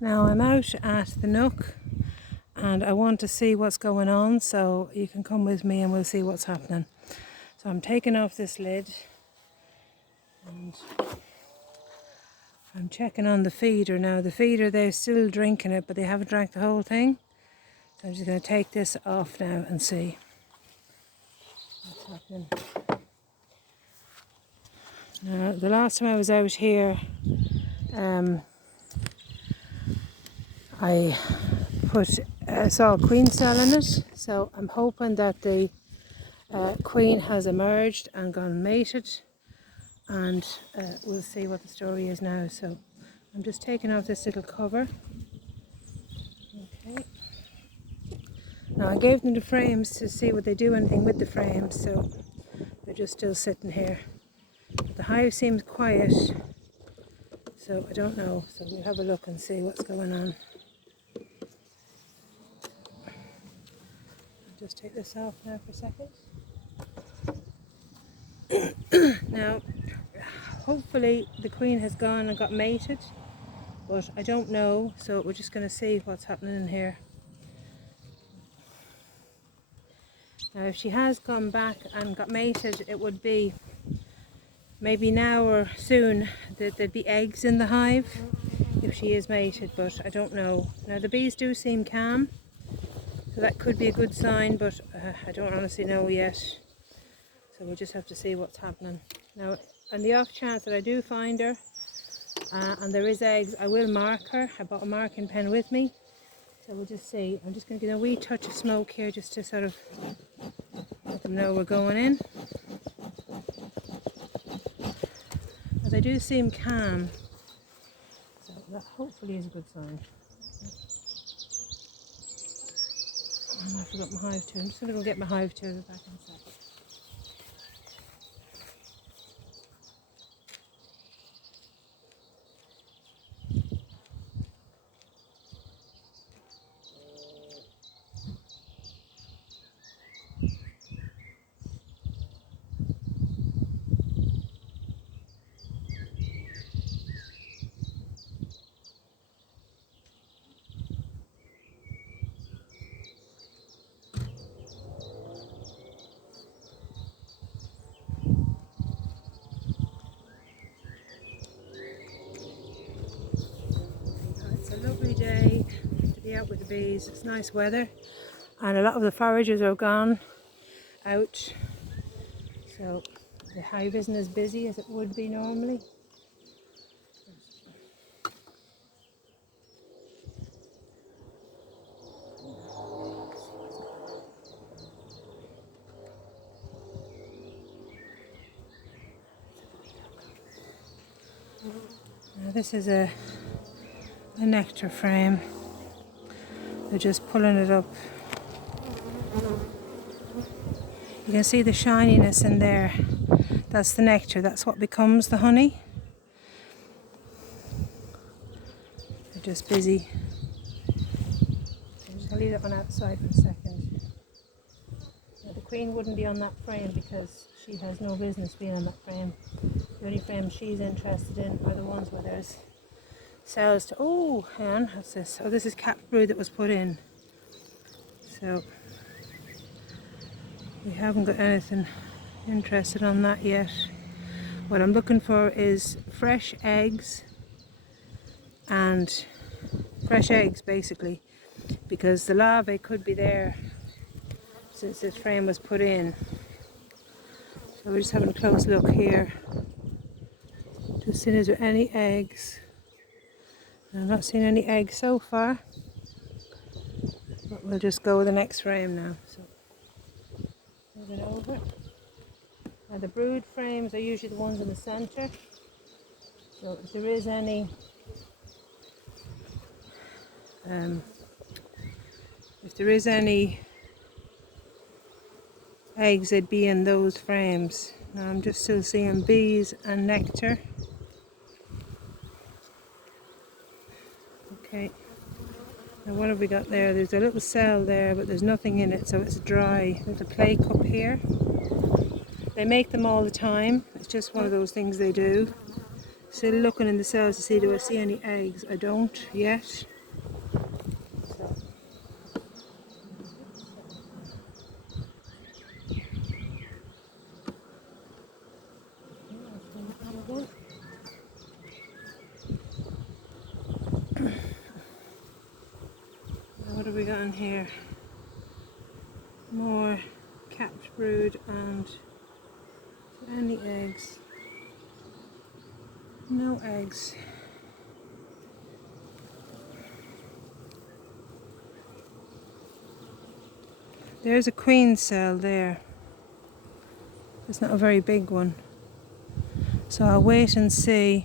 Now I'm out at the nook and I want to see what's going on, so you can come with me and we'll see what's happening. So I'm taking off this lid and I'm checking on the feeder now. The feeder, they're still drinking it, but they haven't drank the whole thing. So I'm just going to take this off now and see what's happening. Now, the last time I was out here, I saw a queen cell in it, so I'm hoping that the queen has emerged and gone mated, and we'll see what the story is now. So I'm just taking off this little cover. Okay. Now I gave them the frames to see would they do anything with the frames, so they're just still sitting here. The hive seems quiet, so I don't know. So we'll have a look and see what's going on. I'll just take this off now for a second. Now, hopefully the queen has gone and got mated, but I don't know, so we're just going to see what's happening in here. Now, if she has gone back and got mated, it would be maybe now or soon that there'd be eggs in the hive if she is mated, but I don't know. Now, the bees do seem calm, so that could be a good sign, but I don't honestly know yet. So we'll just have to see what's happening. Now, on the off chance that I do find her and there is eggs, I will mark her. I bought a marking pen with me, so we'll just see. I'm just going to give a wee touch of smoke here just to sort of let them know we're going in. As I do seem calm, so that hopefully is a good sign. Oh, I forgot my hive tool. I'm just going to go get my hive tool back in a second. It's a lovely day to be out with the bees. It's nice weather and a lot of the foragers are gone out, so the hive isn't as busy as it would be normally. Now this is a nectar frame. They're just pulling it up. You can see the shininess in there. That's the nectar. That's what becomes the honey. They're just busy. I'm just going to leave that one outside for a second. Now, the queen wouldn't be on that frame because she has no business being on that frame. The only frames she's interested in are the ones where there's cells to... Oh, hang on, what's this? Oh, this is cat brood that was put in. So we haven't got anything interested on that yet. What I'm looking for is fresh eggs, and fresh eggs basically, because the larvae could be there since this frame was put in. So we're just having a close look here to see is there any eggs. I'm not seeing any eggs so far, but we'll just go with the next frame now. So move it over. Now the brood frames are usually the ones in the centre, so if there is any eggs, they'd be in those frames. Now I'm just still seeing bees and nectar. Okay, now what have we got there? There's a little cell there, but there's nothing in it, so it's dry. There's a play cup here. They make them all the time. It's just one of those things they do. Still looking in the cells to see do I see any eggs. I don't yet. So. What have we got in here? More capped brood and any eggs? No eggs. There's a queen cell there. It's not a very big one. So I'll wait and see.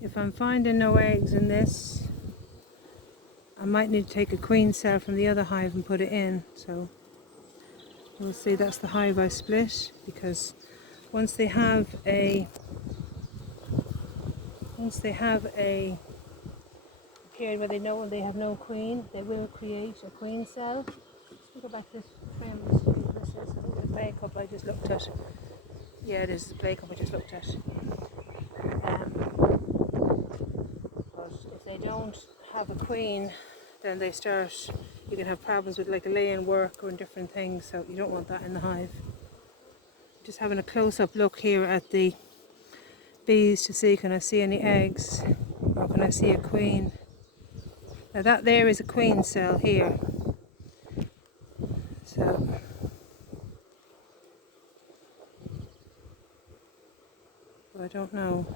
If I'm finding no eggs in this, I might need to take a queen cell from the other hive and put it in. So we'll see. That's the hive I split, because once they have a period where they know they have no queen, they will create a queen cell. Let's go back to this frame and see what this is. I think the play cup I just looked at. Yeah, it is the play cup I just looked at. But if they don't have a queen, then they start, you can have problems with like laying work or different things, so you don't want that in the hive. Just having a close-up look here at the bees to see, can I see any eggs or can I see a queen? Now that there is a queen cell here, so I don't know.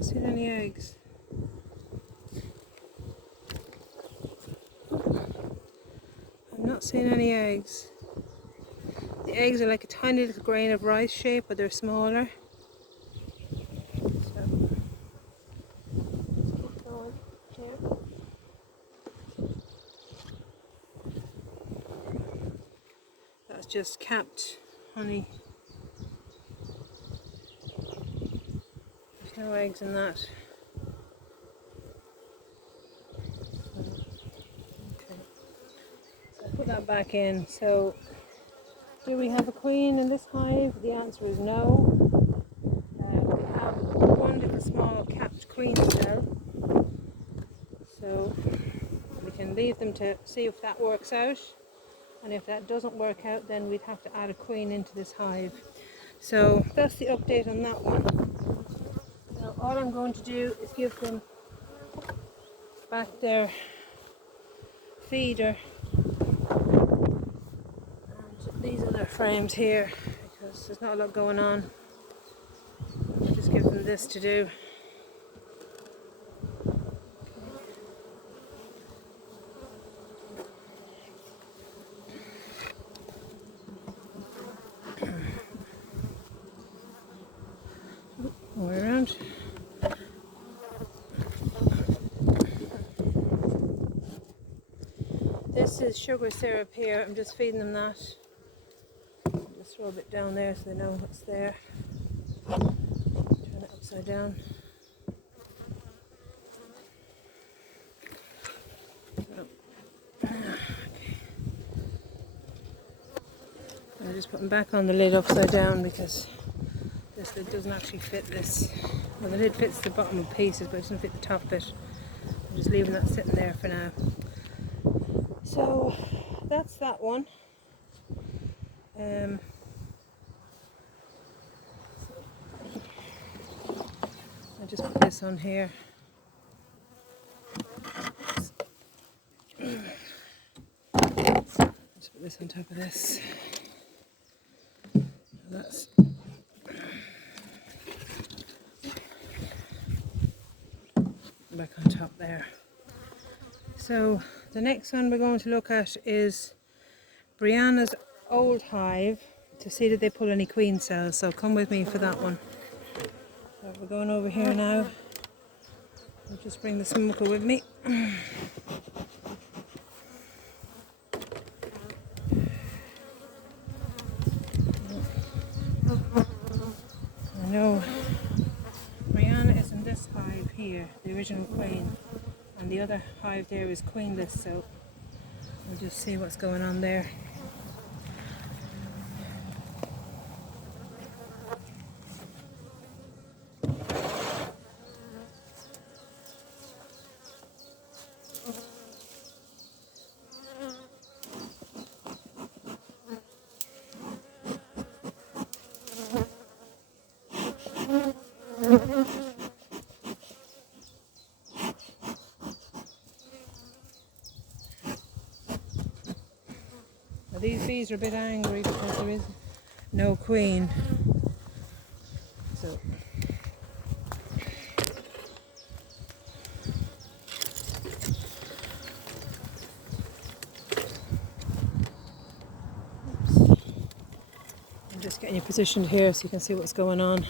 Seen any eggs? I'm not seeing any eggs. The eggs are like a tiny little grain of rice shape, but they're smaller. So, keep going here. That's just capped honey. There's no eggs in that. Put that back in. So, do we have a queen in this hive? The answer is no. We have one little small capped queen cell. So, we can leave them to see if that works out. And if that doesn't work out, then we'd have to add a queen into this hive. So, that's the update on that one. Now, all I'm going to do is give them back their feeder. These are their frames here, because there's not a lot going on. I'll just give them this to do. All the way around. This is sugar syrup here. I'm just feeding them that. Just throw a bit down there so they know what's there. Turn it upside down. I'm just putting back on the lid upside down because this lid doesn't actually fit this. Well, the lid fits the bottom of pieces, but it doesn't fit the top bit. I'm just leaving that sitting there for now. So that's that one. I'll just put this on here. Let's put this on top of this. That's back on top there. So the next one we're going to look at is Brianna's old hive to see that they pull any queen cells. So come with me for that one. So we're going over here now. I'll just bring the smoker with me. here, the original queen, and the other hive there is queenless, so we'll just see what's going on there. Now these bees are a bit angry because there is no queen. So I'm just getting you positioned here so you can see what's going on.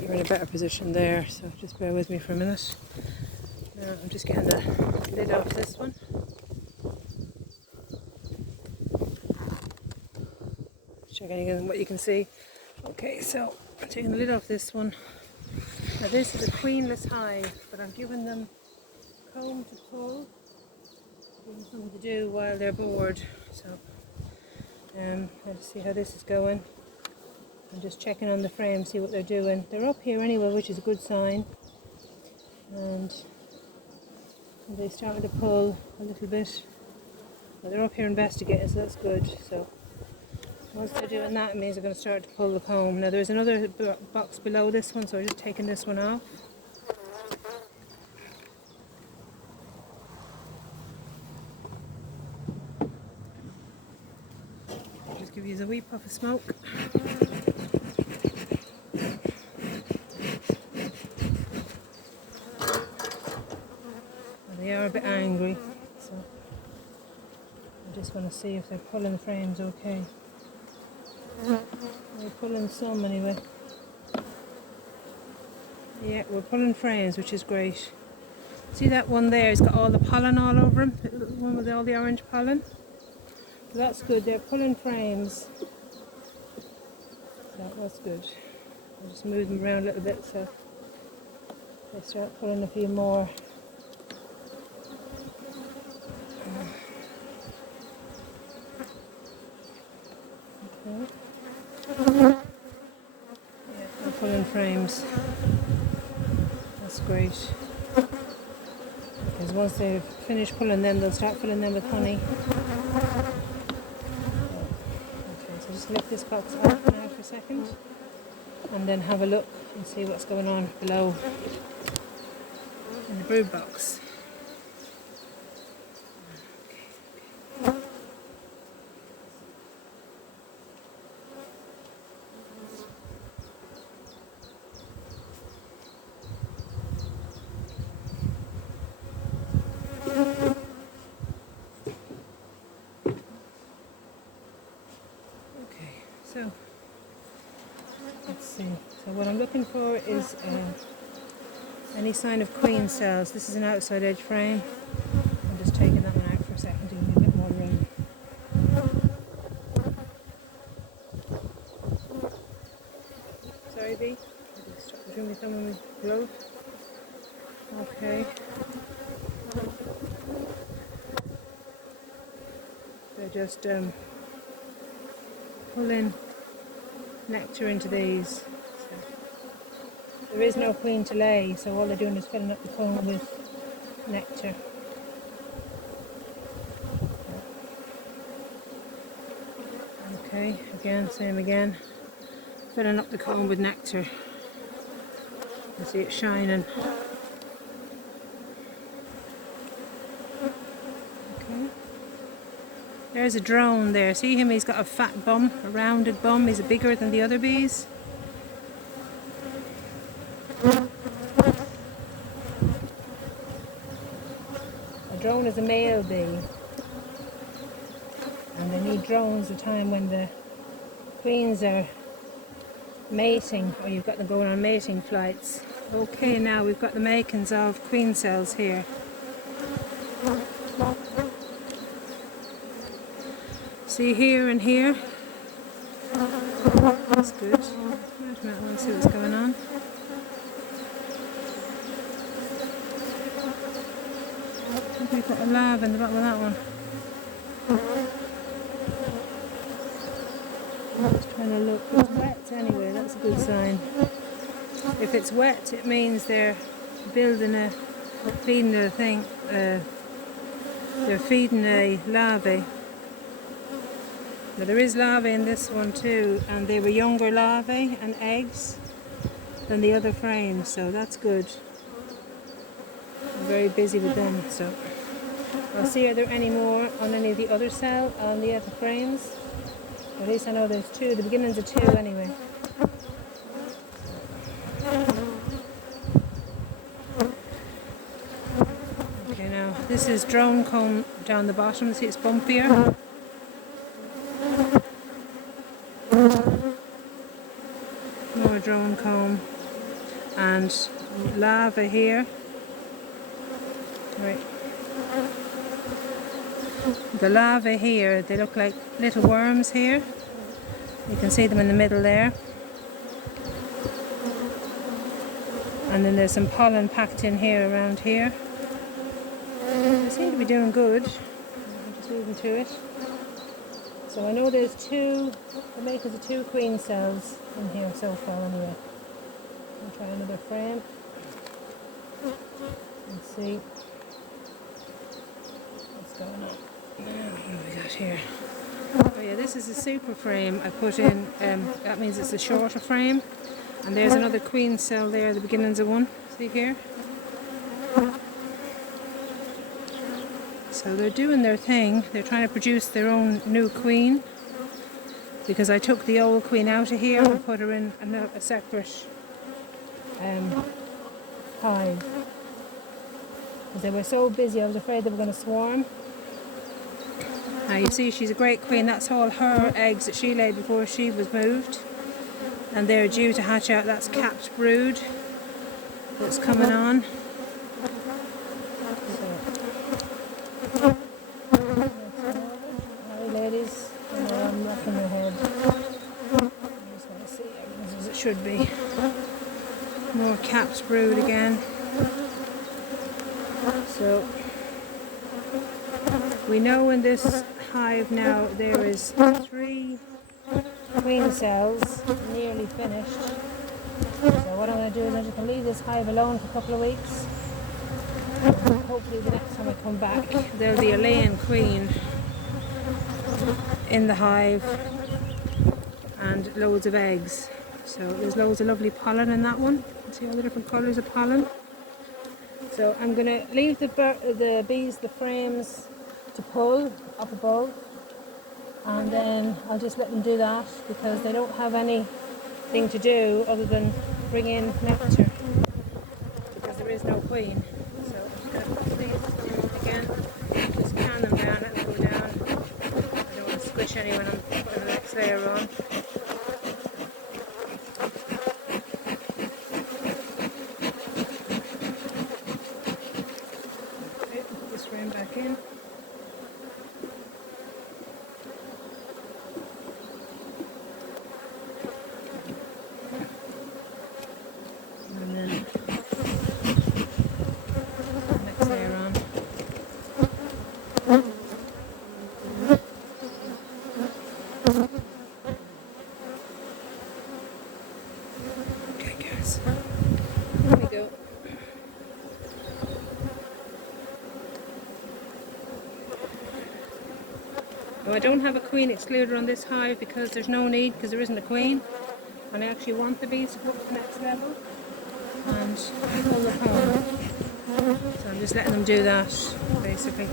You're in a better position there, so just bear with me for a minute. Now I'm just getting the lid off this one. Checking again what you can see. Okay, so I'm taking the lid off this one. Now this is a queenless hive, but I've given them comb to pull, given them something to do while they're bored. So let's see how this is going. I'm just checking on the frame, see what they're doing. They're up here anyway, which is a good sign. And they started to pull a little bit. Well, they're up here investigating, so that's good. So once they're doing that, it means they're going to start to pull the comb. Now there's another box below this one, so I'm just taking this one off. I'll just give you a wee puff of smoke. They are a bit angry, so I just want to see if they're pulling the frames okay. We're pulling some anyway. Yeah, we're pulling frames, which is great. See that one there? It's got all the pollen all over him, the little one with all the orange pollen. So that's good. They're pulling frames. That's good. I'll just move them around a little bit so they start pulling a few more. Okay. Yeah, they're pulling frames. That's great. Because once they've finished pulling them, they'll start filling them with honey. Okay, so just lift this box off now for a second, and then have a look and see what's going on below in the brood box. So let's see. So what I'm looking for is any sign of queen cells. This is an outside edge frame. I'm just taking that one out for a second to give me a bit more room. Sorry, Bee. I just stuck between my thumb and my glove. Okay. They're just pulling nectar into these. So there is no queen to lay, so all they're doing is filling up the comb with nectar. Okay, again, same again. Filling up the comb with nectar. You see it shining. There's a drone there. See him? He's got a fat bum, a rounded bum. He's bigger than the other bees. A drone is a male bee. And they need drones at a time when the queens are mating, or you've got them going on mating flights. Okay, now we've got the makings of queen cells here. See here and here. That's good. Wait a minute, I want to see what's going on. I think we've got a larva in the bottom of that one. I'm just trying to look. It's wet anyway, that's a good sign. If it's wet, it means they're feeding a thing, they're feeding a larvae. Now there is larvae in this one too, and they were younger larvae and eggs than the other frames, so that's good. I'm very busy with them, so I'll see are there any more on any of the other on the other frames. At least I know there's two, the beginnings of two anyway. Okay, now this is drone comb down the bottom. See, it's bumpier. More drone comb and larva here. Right. The larvae here, they look like little worms here. You can see them in the middle there. And then there's some pollen packed in here around here. They seem to be doing good. I'm just moving through it. So I know there's the makers of 2 queen cells in here so far anyway. I'll try another frame and see what's going on. What have we got here? Oh yeah, this is a super frame I put in. That means it's a shorter frame. And there's another queen cell there, the beginnings of one. See here? So they're doing their thing. They're trying to produce their own new queen. Because I took the old queen out of here and put her in a separate hive. Because they were so busy, I was afraid they were going to swarm. Now you see she's a great queen. That's all her eggs that she laid before she was moved. And they're due to hatch out. That's capped brood that's coming on. Hi ladies, I'm rocking my head. I just want to see everything as it should be. More capped brood again. So we know in this hive now there is 3 queen cells nearly finished. So what I'm going to do is I'm just going to leave this hive alone for a couple of weeks. And hopefully the next time I come back there'll be a laying queen in the hive and loads of eggs. So there's loads of lovely pollen in that one. You can see all the different colours of pollen. So I'm going to leave the bees, the frames to pull up above. And then I'll just let them do that because they don't have anything to do other than bring in nectar because there is no queen. So I'm just going to put these again, just can them down, let them go down. I don't want to squish anyone and put the next layer on. Okay, put this frame back in. There we go. Now I don't have a queen excluder on this hive because there's no need, because there isn't a queen. And I actually want the bees to go to the next level and pull the comb. So I'm just letting them do that, basically.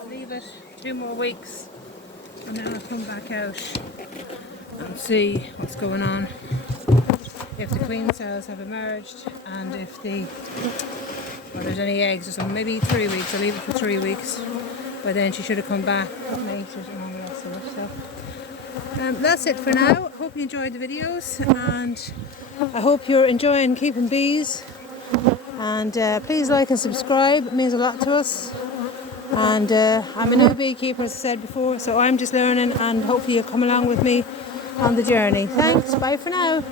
I'll leave it 2 more weeks and then I'll come back out and see what's going on, if the queen cells have emerged and if the or there's any eggs or something. Maybe 3 weeks. I'll leave it for 3 weeks. By then she should have come back, got mates and all the rest of it. So that's it for now. Hope you enjoyed the videos, and I hope you're enjoying keeping bees. And please like and subscribe. It means a lot to us. And I'm a new beekeeper, as I said before, so I'm just learning, and hopefully you'll come along with me on the journey. Thanks. Bye for now.